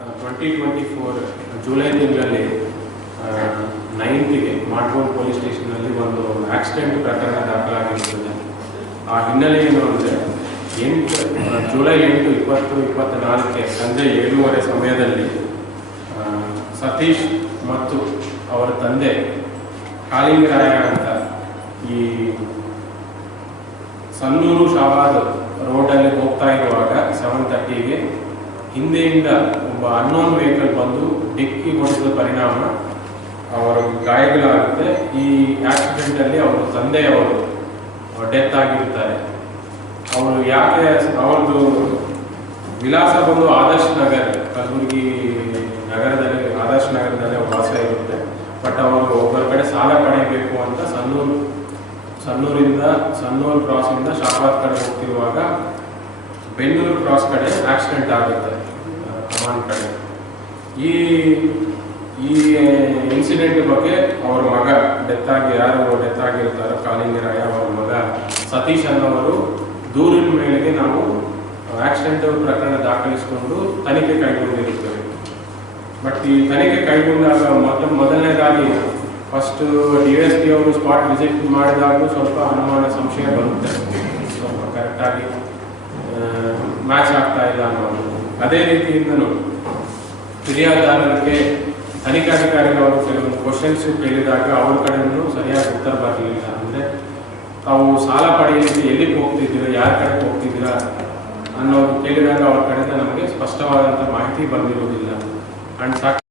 2024 July ತಿಂಗಳಲ್ಲಿ 9ಗೆ ಮಾಡ್ಗೋಡ್ police ಸ್ಟೇಷನ್ನಲ್ಲಿ ಒಂದು accident ಪ್ರಕರಣ ದಾಖಲಾಗಿರುತ್ತದೆ. ಆ ಹಿನ್ನೆಲೆ ಏನು ಅಂದರೆ ಜುಲೈ 8, 2024 ಸಂಜೆ 7:30 ಸಮಯದಲ್ಲಿ ಸತೀಶ್ ಮತ್ತು ಅವರ ತಂದೆ ಕಾಲಿಂಗರಾಯ ಅಂತ ಈ ಸನ್ನೂರು ಶಾಬಾದ್ ರೋಡಲ್ಲಿ ಹೋಗ್ತಾ ಇರುವಾಗ 7:30ಗೆ ಹಿಂದೆಯಿಂದ ಒಬ್ಬ ಅನ್ನೋನ್ ವೆಹಿಕಲ್ ಬಂದು ಡಿಕ್ಕಿ ಹೊಡೆದ ಪರಿಣಾಮ ಅವರು ಗಾಯಗಳಾಗುತ್ತೆ. ಈ ಆಕ್ಸಿಡೆಂಟಲ್ಲಿ ಅವರ ತಂದೆಯವರು ಡೆತ್ ಆಗಿರ್ತಾರೆ. ಅವರು ಯಾಕೆ ಅವ್ರದ್ದು ವಿಳಾಸ ಬಂದು ಆದರ್ಶ್ ನಗರ್, ಕಲಬುರಗಿ ನಗರದಲ್ಲಿ ಆದರ್ಶ್ ನಗರದಲ್ಲಿ ವಾಸ ಇರುತ್ತೆ. ಬಟ್ ಅವರು ಒಬ್ಬರ ಕಡೆ ಸಾಲ ಪಡೆಯಬೇಕು ಅಂತ ಸನ್ನೂರು ಕ್ರಾಸಿಂದ ಶಾಬಾದ್ ಕಡೆ ಹೋಗ್ತಿರುವಾಗ ಬೆಂಗಳೂರು ಕ್ರಾಸ್ ಕಡೆ ಆಕ್ಸಿಡೆಂಟ್ ಆಗುತ್ತೆ ಕಮಾನ್ ಕಡೆ. ಈ ಇನ್ಸಿಡೆಂಟ್ ಬಗ್ಗೆ ಅವರ ಮಗ ಯಾರು ಡೆತ್ ಆಗಿರ್ತಾರೋ ಕಾಲಿಂಗರಾಯ, ಅವರ ಮಗ ಸತೀಶ್ ಅನ್ನೋರು ದೂರಿನ ಮೇಲೆಗೆ ನಾವು ಆಕ್ಸಿಡೆಂಟ್ ಪ್ರಕರಣ ದಾಖಲಿಸಿಕೊಂಡು ತನಿಖೆ ಕೈಗೊಂಡಿರುತ್ತೇವೆ. ಬಟ್ ಈ ತನಿಖೆ ಕೈಗೊಂಡಾಗ ಮೊದಲನೇದಾಗಿ ಫಸ್ಟ್ DSP ಅವರು ಸ್ಪಾಟ್ ವಿಸಿಟ್ ಮಾಡಿದಾಗೂ ಸ್ವಲ್ಪ ಅನುಮಾನ ಸಂಶಯ ಬರುತ್ತೆ, ಸ್ವಲ್ಪ ಕರೆಕ್ಟಾಗಿ ಮ್ಯಾಚ್ ಆಗ್ತಾ ಇಲ್ಲ ಅನ್ನೋದು. ಅದೇ ರೀತಿಯಿಂದಲೂ ಫಿರ್ಯಾದಿದಾರರಿಗೆ ತನಿಖಾಧಿಕಾರಿಗಳು ಕೆಲವೊಂದು ಕ್ವಶನ್ಸ್ ಕೇಳಿದಾಗ ಅವ್ರ ಕಡೆಯೂ ಸರಿಯಾಗಿ ಉತ್ತರ ಬರಲಿಲ್ಲ. ಅಂದರೆ ತಾವು ಸಾಲ ಪಡೆಯಲಿಕ್ಕೆ ಎಲ್ಲಿಗೆ ಹೋಗ್ತಿದ್ದೀರಾ, ಯಾರ ಕಡೆಗೆ ಹೋಗ್ತಿದ್ದೀರಾ ಅನ್ನೋದು ಕೇಳಿದಾಗ ಅವ್ರ ಕಡೆಯಿಂದ ನಮಗೆ ಸ್ಪಷ್ಟವಾದಂಥ ಮಾಹಿತಿ ಬಂದಿರುವುದಿಲ್ಲ. ಆ್ಯಂಡ್